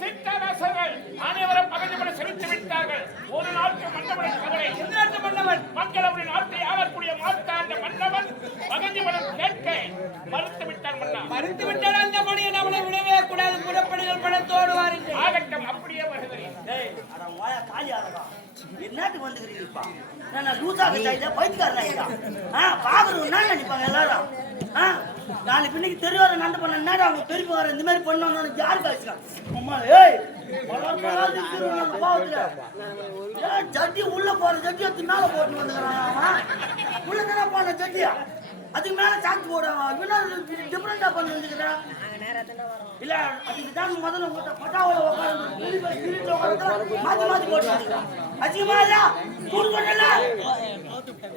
சிற்றரசர்கள் அனைவரும் பகுதிபட செலுத்தி விட்டார்கள் ஒரு நாட்டு மன்னவனை நாட்டு மன்னவன் மக்களவை நாட்டை ஆளக்கூடிய மாட்டாண்ட மன்னவன் பகுதிபடம் கேட்க மறுத்து விட்டார் மன்னா மறுத்து விட்டால் அந்த பணியை நம்மளை விடவே கூடாது புறப்படுகள் பணத்தோடு வாருங்கள் ஆகட்டம் அப்படியே வருகிறேன். என்னத்துக்கு வந்துக்கிறீங்கப்பா? நான் லூசா வச்சாயிட்டா, பைத்தியக்காரனா ஆயிட்டா? ஆ, பாக்குறவங்க என்ன நினைப்பாங்க எல்லாரும்? ஆ, நாளைக்கு பின்னைக்கு தெருவார நடந்து பண்ண என்னடா அவங்க பெரியப்பா வர இந்த மாதிரி பண்ணு வந்தாலும் யாரு காய்ச்சிக்கான்? அம்மா, ஏய், ஜட்டி உள்ள போற ஜட்டி எடுத்து மேல போட்டு வந்துக்கிறான் உள்ள தானே போன ஜட்டியா? அதுக்கு மேல சாத்து போடுறான். டிஃபரெண்டா பண்ணி வந்துக்கிறான் இல்ல அதுக்கு தான் முதல்ல உங்கள்கிட்ட பட்டாவோட உட்காந்து மாத்தி மாத்தி போட்டு அதிகமா இல்ல பண்ணல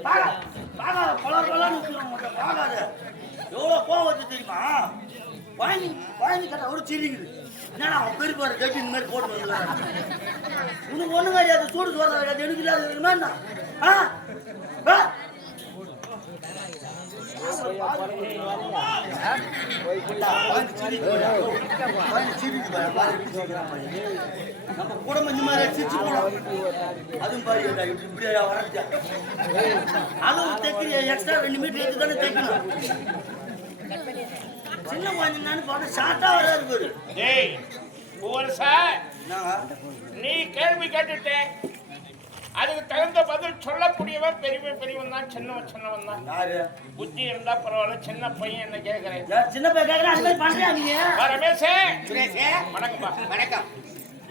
பலர் பலர் பாகாது எவ்வளோ கோவம் வருது தெரியுமா? வாங்கி வாங்கி கட்ட ஒரு சிரிக்குது என்னடா அவன் பெரிய போற கட்டி இந்த மாதிரி போட்டு வந்துருக்கான் உனக்கு ஒண்ணு கிடையாது சூடு சோறு கிடையாது எனக்கு இல்லாத இருக்குமா என்ன? ஆ? ஆ? நம்ம குடும்பம் இந்த மாதிரி சிரிச்சு போனோம் அதுவும் பாரு இப்படி அளவு தைக்கிறியா எக்ஸ்ட்ரா ரெண்டு மீட்டர் எடுத்து தானே தைக்கணும். சின்ன ஷார்ட்டா ஏய் ஒரு சார்? நீ கேள்வி கேட்டுட்டே. அதுக்கு தகுந்த பதில் சொல்லக்கூடியவன் பெரியவன் பெரியவன் தான் சின்னவன் சின்னவன் தான். யாரு? புத்தி இருந்தா பரவாயில்ல சின்ன பையன் என்ன கேக்குறேன். சின்ன பையன் கேட்கறேன் அந்த மாதிரி பண்றியா நீங்க வா, ரமேஷே. சுரேஷே வணக்கம்ப்பா. வணக்கம்.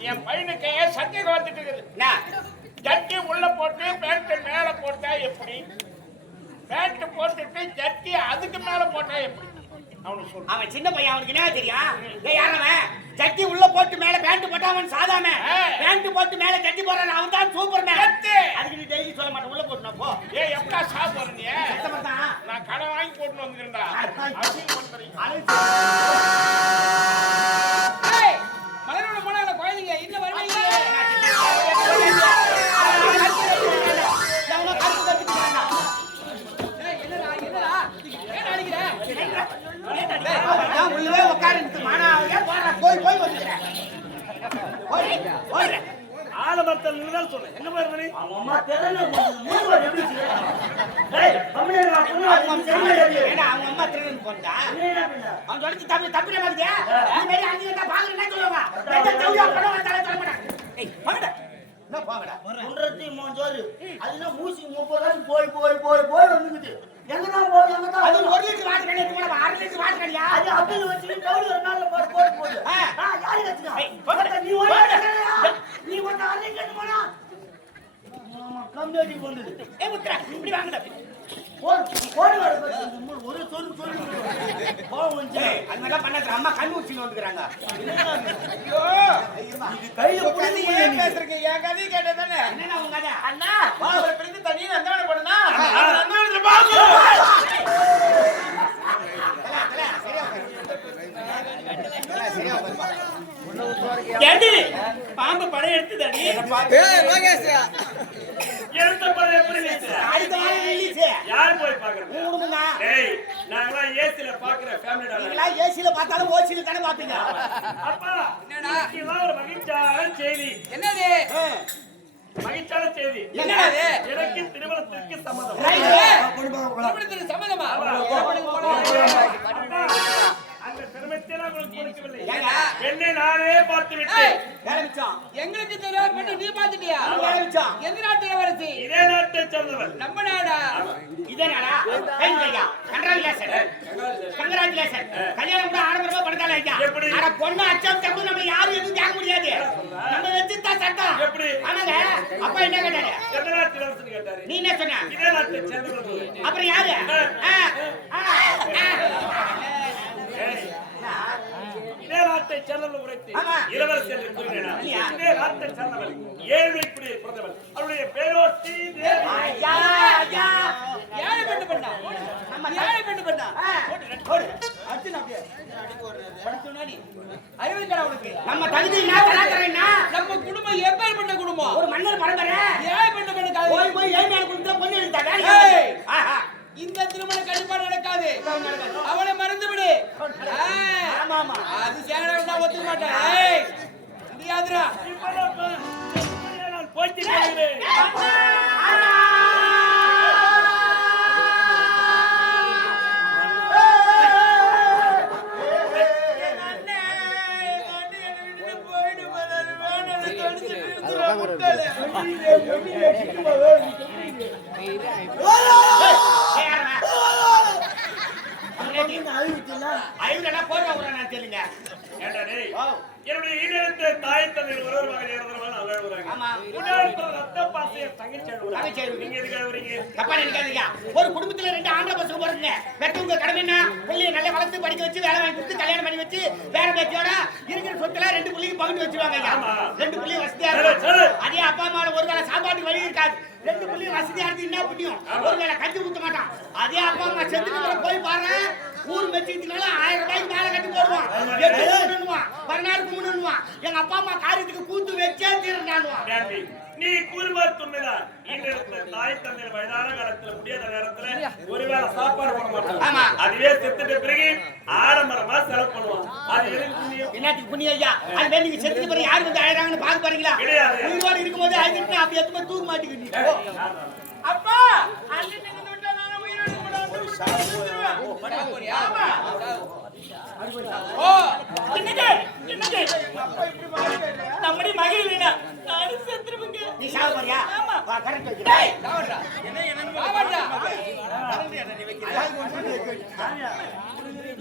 என் பையனுக்கு சந்தேகம் வந்துட்டு இருக்குது ஜட்டி உள்ள போட்டு பேண்ட் மேல போட்டா எப்படி? பேண்ட் போட்டுட்டு ஜட்டி அதுக்கு மேல போட்டா எப்படி? அவன் சின்ன பையன் அவனுக்கு என்ன தெரியும்? யாரவன் ஜட்டி உள்ள போட்டு மேல பேண்ட் போட்டா அவன் சாதாம. பேண்ட் போட்டு மேல ஜட்டி போடுறான் அவன் தான் சூப்பர் ஜட்டி. அதுக்கு நீ டெய்லி சொல்ல மாட்டேன். உள்ள போட்டு போ. ஏ எப்படா கஷ்டமா தான் நான் கடன் வாங்கி போட்டு வந்துக்கிறேன்டா. ஆலமரத்தில் நின்றுதான் சொன்னேன். எங்க போயிருந்த நீ அவங்க அம்மா தெரியல மூணு எப்படி செய்யறாங்க? ஏய், கம்முனு இருடா, பொண்ணு வாங்க, நீ தெரியல? ஏடா அவங்க அம்மா திருடன் போறா நீ என்ன பண்ண? அவன் சொல்லிட்டு தப்பு தப்பு மாதிரி இந்த மாதிரி அங்கே இருந்தா பாக்குறேன் என்ன சொல்லுவாங்க எந்த தவியா படம் தலை தர மாட்டாங்க. ஏய் போங்கடா குன்றத்தி மூணு சோறு. அதுனா மூசி முப்பது நாள் போய் போய் போய் போய் வந்துக்குது. எங்கதான் போகுது, எங்கதான் அது? ஒரு லிட்டர் வாட்டர் கண்ணி கூட அரை லிட்டர் வாட்டர் கண்ணியா அது அப்பில் வச்சுக்கிட்டு டவுல் ஒரு நாள்ல போட்டு போட்டு போகுது. ஆ, யாரு வச்சுக்கா? நீ? நீ அரையும் கேட்டு போனா? ஆமா, கம்யூனிட்டி கொண்டது. ஏய் முத்ரா இப்படி வாங்கடா ஒரு மாதிரி ஏன் உங்க தண்ணி நந்தான பாம்பு படம் எடுத்து படம் எப்படி இருந்துச்சு? அடுத்த வாரம் ரிலீஸ் யார் போய் பாக்குறது குடும்பங்க டேய் நாங்களாம் ஏசில பாக்குற ஃபேமிலி டாலர் நீங்களா ஏசில பார்த்தாலும் ஓசில தானே பாப்பீங்க அப்பா இதெல்லாம் ஒரு மகிழ்ச்சியான செய்தி. என்னது? மகிழ்ச்சியான செய்தி. என்னடா? இது? எனக்கு திருமணத்திற்கு சம்மதம். அந்த திருமணத்தை நான் உங்களுக்கு கொடுக்கவில்லை. ஏங்க? பார்த்து எங்களுக்கு தெரியாத பண்ணி நீ பாத்துட்டியா எந்த நாட்டு இளவரசி இதே நாட்டை சேர்ந்தவர். நம்ம நாடா? ஐயா கங்க்ராச்சுலேஷன் கங்க்ராச்சுலேஷன் கல்யாணம் கூட ஆடம்பரமா பணத்தால ஐயா. எப்படி? அட பொண்ணு அச்சம் தப்பு நம்ம யாரும் எதுவும் கேட்க முடியாது. நம்ம வச்சு சட்டம். எப்படி? ஆமாங்க. அப்பா என்ன கேட்டாரு? நீ என்ன சொன்ன? இதே நாட்டை சேர்ந்தவர் அப்புறம் யாரு. இதே நாட்டை சேர்ந்தவர் உரைத்து. இளவரசி என்று இல்லையா? இதே நாட்டை சேர்ந்தவர் ஏழ்மை குடியை பிறந்தவர் அவருடைய பேரோ ஸ்ரீதேவி ஐயா ஐயா. ஏழை பெண்ணு பண்ணா? நம்ம ஏழை பெண்ணு பண்ணா? நம்ம தகுதி நம்ம குடும்பம் எப்பேற்பட்ட குடும்பம். ஒரு மன்னர் பரம்பரை. ஏன் பண்ண பண்ண போய் போய் இந்த திருமணம் கண்டிப்பா நடக்காது. அவனை மறந்து விடு. ஆ, ஆமா ஆமா. அது சேர நான் ஒத்துக்க மாட்டேன். ஏய், முடியாதுடா என்னுடைய ஈழத்தை தாய் அழுகுது. நீங்க எதுக்காக வரீங்க? தப்பா நினைக்காதீங்க. ஒரு குடும்பத்துல ரெண்டு ஆம்பளை பசங்க போறதுங்க பெற்றவங்க கடமை என்ன? பிள்ளைய நல்லா வளர்த்து படிக்க வச்சு வேலை வாங்கி கொடுத்து கல்யாணம் பண்ணி வச்சு வேற பேச்சோட இருக்கிற சொத்துல ரெண்டு பிள்ளைங்க பகிர்ந்து வச்சிருவாங்க. ரெண்டு பிள்ளைங்க வசதியா. அதே அப்பா அம்மா ஒரு வேளை சாப்பாட்டு வழி இருக்காது ரெண்டு பிள்ளைங்க வசதியா இருந்து என்ன புண்ணியம்? ஒரு வேளை கஞ்சி ஊத்த மாட்டான். அதே அப்பா அம்மா செத்துட்டு போய் பாரு. ஊர் மெச்சிக்கினால ஆயிரம் ரூபாய்க்கு மேல கட்டி போடுவான். எட்டு மூணுன்னுவான் எங்க அப்பா அம்மா காரியத்துக்கு கூத்து வச்சே தீர்ந்தானுவான் டேண்டி, நீ உண்மைதான் ஈழத்தில் தாய் வயதான காலத்துல முடியாத நேரத்துல ஒருவேளை சாப்பாடு பண்ண மாட்டாங்க ஆமா. அதுவே செத்துட்ட பிறகு ஆடம்பரமா செலவு பண்ணுவான். அது? என்னத்துக்கு ஐயா? அது மாதிரி நீங்க செத்துக்கு பிறகு யார் வந்து அழகாங்கன்னு பாக்க போறீங்களா? கிடையாது. உயிரோடு இருக்கும்போது அழுதுட்டு அப்படி எத்தனை தூக்க மாட்டேங்குது அப்பா அண்ணன் இங்க விட்டா நானும் உயிரோட இருக்க மாட்டேன். ஆமா. ஓ என்னது என்னது நம்முடைய மகிழ்ச்சிடா நானும் செத்துருவேங்க. நீ சாவ போறியா ஆமா. வா கரெக்ட் வைக்கிறேன் டேய். சாவடா. சாவடா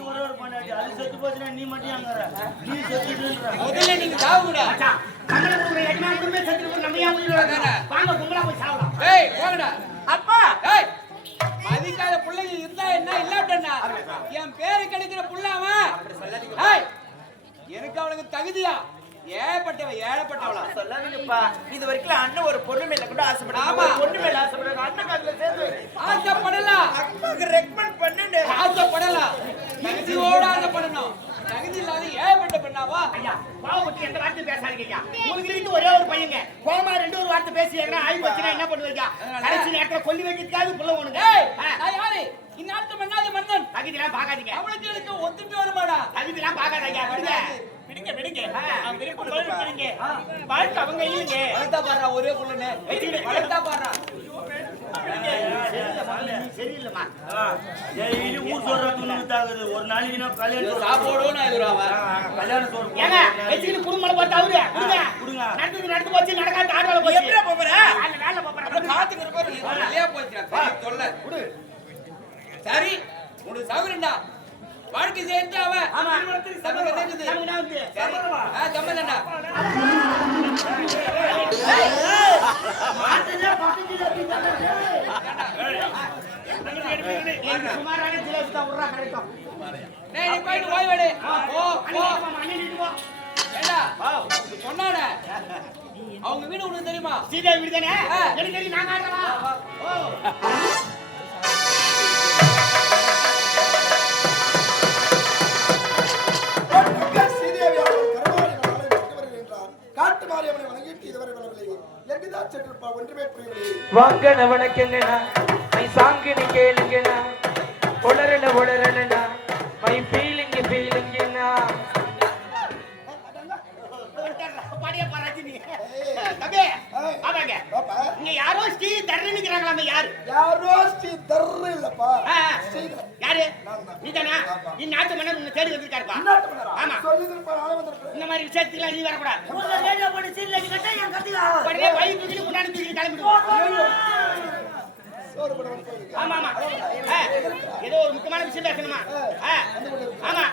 ஒரே ஒரு பொண்டாட்டி. அது செத்து போச்சுன்னா நீ மட்டும் அங்க நீ செத்துட்டுன்ற. முதல்ல நீங்க சாவுடா. மச்சான் கமல குடும்பம் எஜமான குடும்பம் செத்துட்டு நம்ம ஏன் உயிரோட இருக்கணும்? வாங்க கும்பலா போய் சாவலாம் டேய் போங்கடா. அப்பா! டேய் மதிக்காத பிள்ளைங்க இருந்தா என்ன? இல்லாட்டா என் பேரு கிடைக்கிற புள்ள அவன். எனக்கு அவனுக்கு தகுதியா? ஏப்பட்டவன் ஏழப்பட்டவளா? சொல்லாதீங்கப்பா. இது வரைக்கும் அண்ணன் ஒரு பொண்ணு மேல கூட. ஒரு பொண்ணு மேல ஆசைப்படுறாங்க அண்ணன் காதுல உங்களுக்கு ஒரே ஒரு பையங்க. கோமா ரெண்டு ஒரு வார்த்தை வச்சுனா என்ன பண்ணுவீங்க கடைசி நேரத்துல கொல்லி புள்ள யாரு? இந்நாட்டு மன்னன். பார்க்காதீங்க. அவளுக்கு எனக்கு ஒத்துட்டு வருமாடா? விடுங்க விடுங்க. விடுங்க ஆ. அவங்க வாழ்க்கை இல்லைங்க வளர்த்தா பாடுறா ஒரே புள்ளனே வளர்த்தா பாடுறா சரியில்லைம்மா. டெய்லி ஊர் சொல்றது உனக்கு தாகுது ஒரு நாளைக்கு கல்யாணம் நான் ஏங்க வச்சுக்கிட்டு குடும்பம் பார்த்து அவரு கொடுங்க கொடுங்க. நடந்தது நடந்து போச்சு நடக்காத போச்சு போற வேலை இல்லையா சரி உனக்கு சௌகரியம்டா வாழ்க்கை சேர்ந்து அவன் ஆமா. தெரிஞ்சது ஜிலேபி தான் விட்றா கிடைக்கும் டேய் நீ போ போ. சொன்னானே அவங்க வீடு உனக்கு தெரியுமா? சீதா வீடு தானே. எனக்கு தெரியும் நான் காட்டுறவா ஓ. ஸ்ரீதேவி அவர்கள் கருமாரி நாளை நீ நாட்டு மன்னர் உன்னை தேடி வந்திருக்காருப்பா? ஆமா. இந்த மாதிரி விஷயத்துக்குலாம் நீ வரக்கூடாது. உடனே முன்னாடி தூக்கி கிளம்பிடுவோம் போயிருக்கேன். ஆமா ஆமா. ஆ, ஏதோ ஒரு முக்கியமான விஷயம் பேசணுமா? ஆ, ஆமா.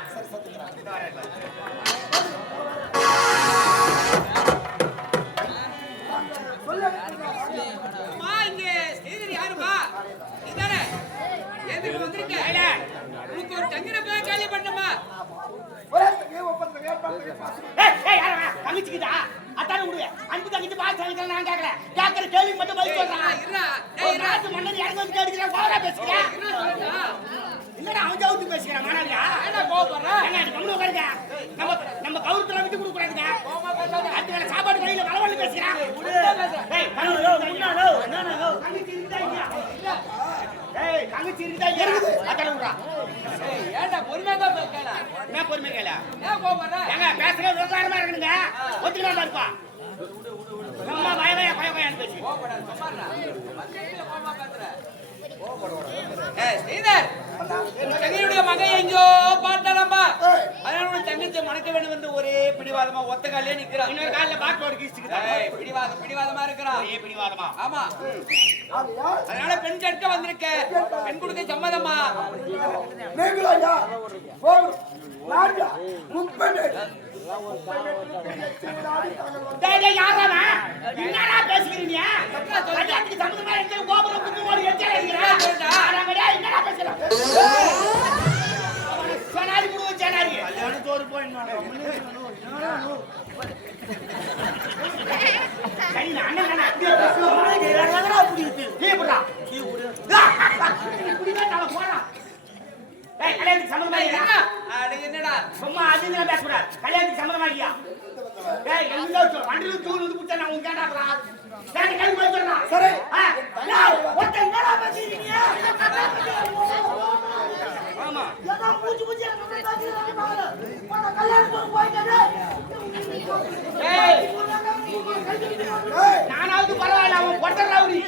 இங்க ஸ்ரீதர் யாருமா நீதானே எதுக்கு வந்திருக்க? ஒரு தங்கின போய் காலி பண்ணுமா? தங்கச்சிக்குதா? அத்தான விடுங்க அன்பு தங்கச்சி பால் தங்கச்சி நான் கேட்கல கேட்கற கேள்வி மட்டும் பதில் சொல்றான் நாட்டு இறங்கி வந்து கேட்கிறேன் கோரா பேசுகிறேன் என்ன என்ன என்னடா அவன் ஜவுத்து பேசுகிறான் மாணவியா என்ன கோவப்படுற? ஏங்க, நீ கம்முனு உட்காருங்க. நம்ம நம்ம கவுரத்துல விட்டு கொடுக்க கூடாதுங்க. அடுத்த வேளை சாப்பாடு வழியில வளவழு பேசுகிறான் தங்கச்சி இருந்தா இல்லையா? அத்தனை விட்றா. ஏய், ஏன்டா பொறுமையா தான் பேசுறா என்ன பொறுமை கேளு? ஏன் கோவப்படுற ஏங்க, பேசுறது விவகாரமா இருக்கணுங்க. ஒத்துக்கலாமா இருப்பா? சும்மா வய வய கொய கொயான்னு பேசு. கோவப்படாத சும்மாடா ஸ்ரீதர். தங்கையுடைய மகன் எங்கேயோ பார்த்தாலம்பா. அதனால உன் தங்கச்சி மணக்க வேண்டும் என்று ஒரே பிடிவாதமா ஒத்த காலே நிக்கிறான் இன்னொரு கால்ல பாட்டோட கீச்சுக்குதா. ஏய் பிடிவாதம் பிடிவாதமா இருக்கிறான் ஒரே பிடிவாதமா? ஆமா. அதனால பெண் கேட்க வந்திருக்க. பெண் கொடுக்க சம்மதமா நீங்களா முப்பது டேய், பேசுகிறீங்க? கல்யாணத்துக்கு சம்மதமா கோபுரம் குத்து ஓடி எச்சல் என்னடா பேசுற? சனாரி புடுவ சனாரி. கல்யாணம் தோறு போயிடணும். சரி, சும்மா அதிகம் பேசக்கூடாது. கல்யாணத்துக்கு சம்மதமா இல்லையா ஏய் எங்க வண்டியில தூள் வந்து நான் உங்க கை போய் சரி. என்னடா? ஆமா. ஏதோ பூச்சி பூச்சி கல்யாணத்துக்கு. ஏய் ஏய் நானாவது பரவாயில்ல அவன் பொட்டை ரவுடி.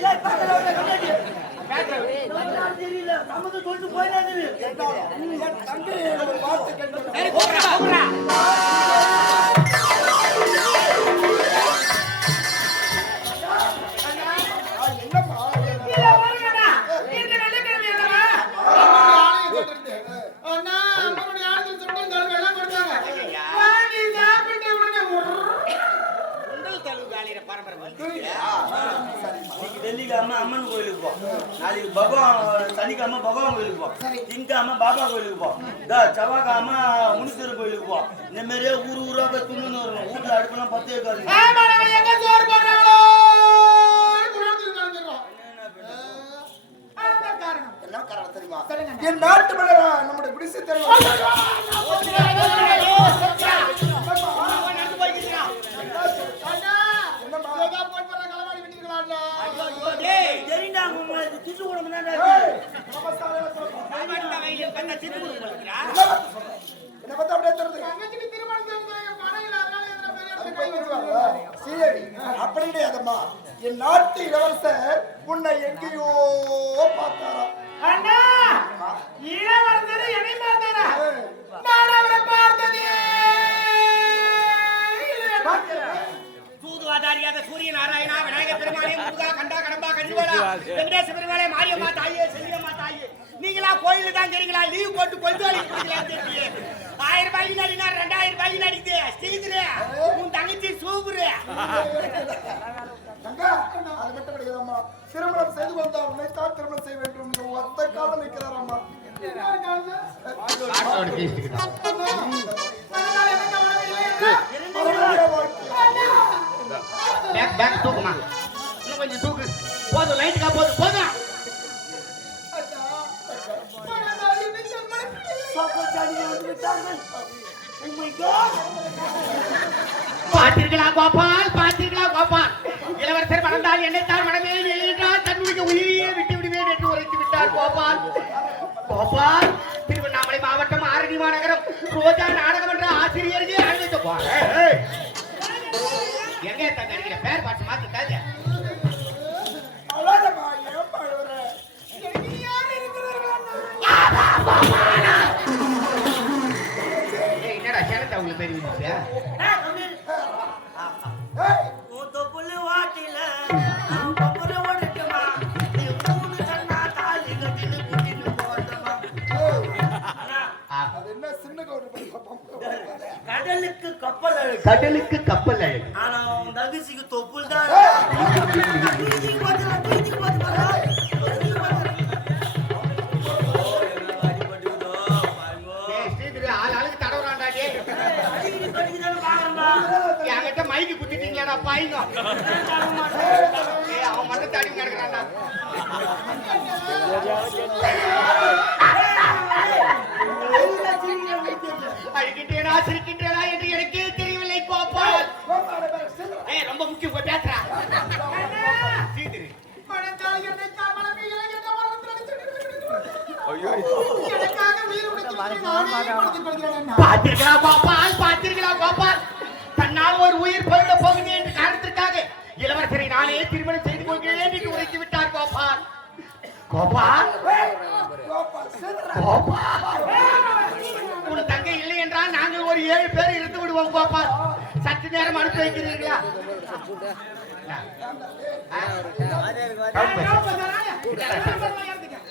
தெரியல சம்மதம் சொல்லிட்டு போயிடாது சனிக்கிழமை பகவான் கோயிலுக்கு போ திங்கக்கிழமை பாபா கோயிலுக்கு போ இந்த செவ்வாய்க்கிழமை முனீஸ்வரர் கோயிலுக்கு போ இந்த மாதிரியே ஊர் ஊரா போய் துணுன்னு வரணும் வீட்டுல அடுப்பெல்லாம் பத்தே இருக்காது. காரணம். என்ன காரணம் தெரியுமா? என் நாட்டு மன்னரா நம்முடைய குடிசை தெரியும் திட்டு கூட முன்னாடி என்ன பார்த்தா அப்படியே சீதேவி அப்படி கிடையாதம்மா. என் நாட்டு இளவரசர் உன்னை எங்கேயோ பார்த்தாராம். அண்ணா, இளவரசர் என்னை பார்த்தாரா? நான் அவரை பார்த்ததே சூரிய நாராயணா விநாயக பெருமானே முருகா கண்டா கடம்பா கஞ்சிவாடா வெங்கடேச பெருமாளே மாரியம்மா தாயே செல்லியம்மா தாயே நீங்களா கோயில தான் தெரியுங்களா லீவ் போட்டு கொஞ்சம் அடிக்க முடியலாம் தெரியல ஆயிரம் ரூபாய்க்கு நடினா ரெண்டாயிரம் ரூபாய்க்கு நடிக்குது ஸ்ரீதுரு உன் தங்கச்சி சூப்பரு தங்கா அது மட்டும் கிடையாதம்மா திருமணம் செய்து வந்தா உன்னை தான் திருமணம் செய்ய வேண்டும் என்று ஒத்த காலம் நிற்கிறாரம்மா வாழ்க்கை. பேக் பேக் தூக்குமா இன்னும் கொஞ்சம் தூக்கு போதும் லைட்டுக்கா போதும் போதும் பார்த்தீர்களா கோபால் பார்த்தீர்களா கோபால் இளவரசர் மறந்தால் என்னைத்தான் மனமே என்றால் தன்னுடைய உயிரையே விட்டு விடுவேன் என்று உரைத்து விட்டார் கோபால் கோபால் திருவண்ணாமலை மாவட்டம் ஆரணி மாநகரம் ரோஜா நாடகம் என்ற ஆசிரியருக்கு அழைத்து போற அடிக்கிற? பேர் பாட்டு சின்ன கடலுக்கு கப்பல் அழகு. கடலுக்கு கப்பல் அழகு. ஆனா உன் தகுசிக்கு தொப்புள் தான் என்கிட்ட மைக்கு குத்திட்டீங்களாடா பாய்ங்க. அவன் மட்டும் தடி கிடக்குறான்டா காசு இருக்கின்றதா என்று எனக்கு தெரியவில்லை ரொம்ப முக்கியம் பேசுறா ஒரு உயிர் பருக பகுதி என்று காரணத்திற்காக இளவரசரை நானே திருமணம் செய்து கொள்கிறேன் என்று உரைத்து விட்டார் கோபால் கோபால் பேர் இருந்து கோபால் சற்று நேரம் அனுப்பி வைக்கிறீர்களா?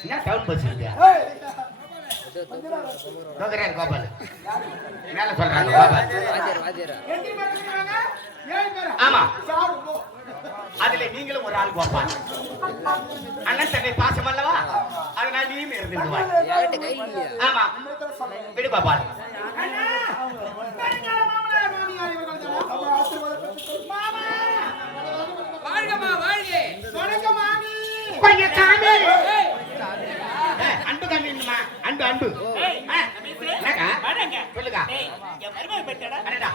என்ன டவுன் பஸ் இல்லையா கோபால். மேல சொல்றாங்க கோபால். ஆமா. அதுல நீங்களும் ஒரு ஆள் கோபால். அண்ணன் தங்கை பாசம் அல்லவா? அதனால நீயும் இருந்து விடுவாய். ஆமா. விடு கோபால். வாழ்கம்மா வாழ்க. வணக்கம் மாமி. கொஞ்சம் அன்பு அன்பு அன்பு? சொல்லுங்க அடடா.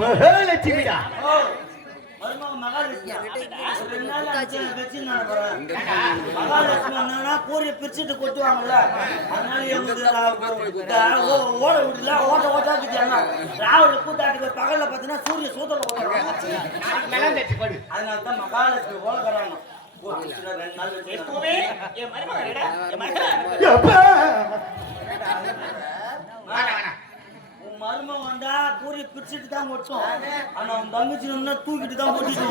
மகாலட்சுமிடா. கூறிய பிரிச்சுட்டு கொட்டுவாங்கல்ல. அதனால எங்களுக்கு ஓட விடல ஓட்ட ஓட்டாக்குது எல்லாம் ராவல கூட்டாட்டுக்கு பகல்ல பார்த்தீங்கன்னா சூரிய தச்சு கொடு அதனால தான் மகாலட்சுமி போல கராங்க ரெண்டு நாள். உன் மருமக வந்தா கூறிய பிரிச்சுட்டு தான் ஒட்டும் ஆனா உன் தங்கச்சி வந்தா தூக்கிட்டு தான் ஒட்டிட்டு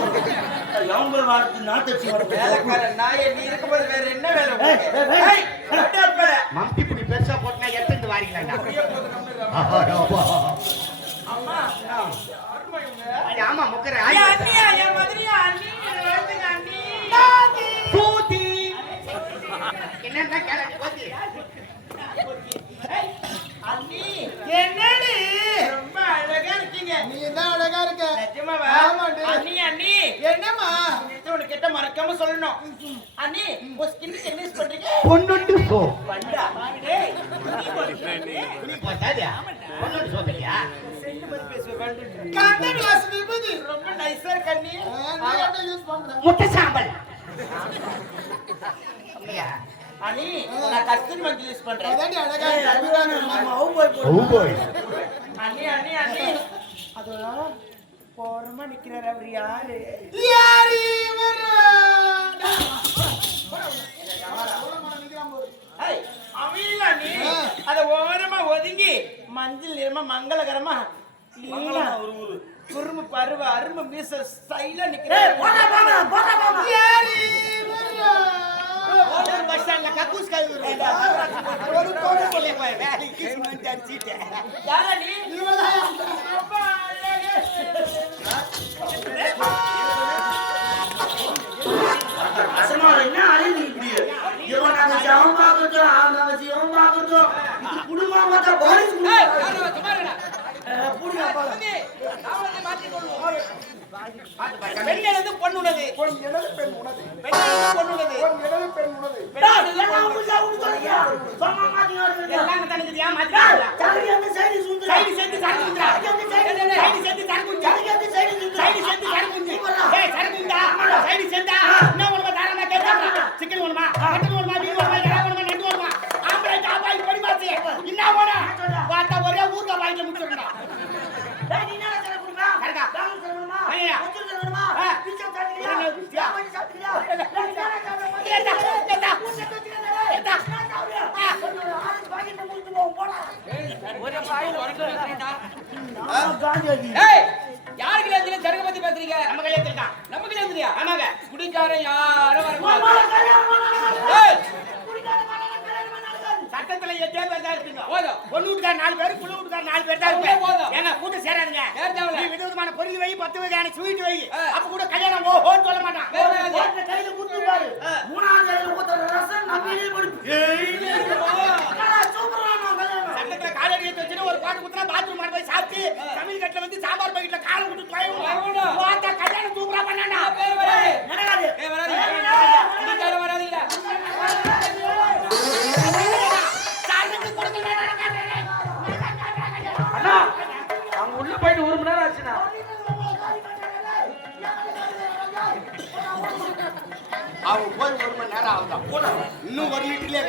போய் வார்த்தை நாத்தச்சு வேலைக்கார நாயே நீ இருக்கும்போது வேற என்ன வேலை. மம்டி இப்படி பெருசா போட்டுனா எடுத்து வாரிக்கலாம்டா அம்மா, ஆமா முக்கற இருக்க. அண்ணி, அண்ணி. என்னம்மா? உனக்கு கிட்ட மறக்காம சொல்லணும். அண்ணி உங்க ஸ்கின்னுக்கு என்ன யூஸ் பண்றீங்க? பொண்ணுண்டு சோ பண்டா டேய், நீ போட்டாதா பொண்ணுண்டு சோக்கலையா கண்ணன் வாசு விபூதி ரொம்ப நைஸா இருக்க அண்ணி. ஆ, நீ என்ன யூஸ் பண்ற முட்டை சாம்பல். இல்லையா அண்ணி நான் கஸ்தூரி மஞ்சள் யூஸ் பண்றேன். அழகா ஏய், இருக்க. அதுதான் நம்ம அவங்க போய் போறமா நிக்கிறாரு அவர் யாரு? யாரு நிக்கிறான் அத ஓரமா ஒதுங்கி மஞ்சள் நிறமா மங்களகரமா. குறும்பு பருவ அருமை மீச ஸ்டைலா இவரு? பஸ் ஸ்டாண்ட்ல கக்கூஸ் அடிச்சிட்டேன். யாரா நீ? இடது பெண் உனது. டேய், என்ன புதுசா உனக்கு சொல்றீங்க? சும்மா மாத்தி வருவீங்க. எல்லாம் தனக்குதியா டேய், மாத்திக்கலாம் சரக்கு வந்து சைடு சேர்த்து சைடு. சேர்த்து சரக்கு சைடு சேர்த்து சரக்கு. சைடு சேர்த்தா. என்ன தாராளமா கேட்கலாம். சிக்கன்? மட்டன் யார் கல்யாணத்துல ஜனக பத்தி பேசுறீங்க நம்ம கல்யாணத்துல இருக்கான். நம்ம கல்யாணத்துலயா ஆமாங்க. குடிக்காரன் யாரும் சட்டத்துல எட்டே பேர் தான் இருப்பீங்க போதும். வீட்டுக்கார நாலு பேர் வீட்டுக்கார நாலு பேர் தான் போதும். ஏங்க கூட்டம் சேராதுங்க விதவிதமான பொருள் வை பத்து வகையான ஸ்வீட் வை. அப்ப கூட கல்யாணம் ஓஹோன்னு சொல்ல மாட்டான் வேற யாரு? ஓட்ட கையில குடுத்து பாரு. மூணாவது கையில ஊத்துற ரசம் நம்பியிலே படி. என்னடா, சூப்பரா நான் கல்யாணம். சட்டத்துல காலடி எடுத்து வச்சுட்டு ஒரு பாட்டு குத்துனா பாத்ரூம் சாப்பிட்டு சமையல் கட்டில வந்து சாம்பார் பக்கெட்ல காலை விட்டு. தொலைவும் பார்த்தா கல்யாணம் சூப்பரா பண்ணாண்டா. பேர் வராது. நடக்காது. சாருக்கு கொடுக்கல அண்ணா அவங்க உள்ள போயிட்டு ஒரு மணி நேரம் ஆச்சுண்ணா. அவன் போய் ஒரு மணி நேரம் ஆகுதான் போடா இன்னும் ஒரு லிட்டர்லயே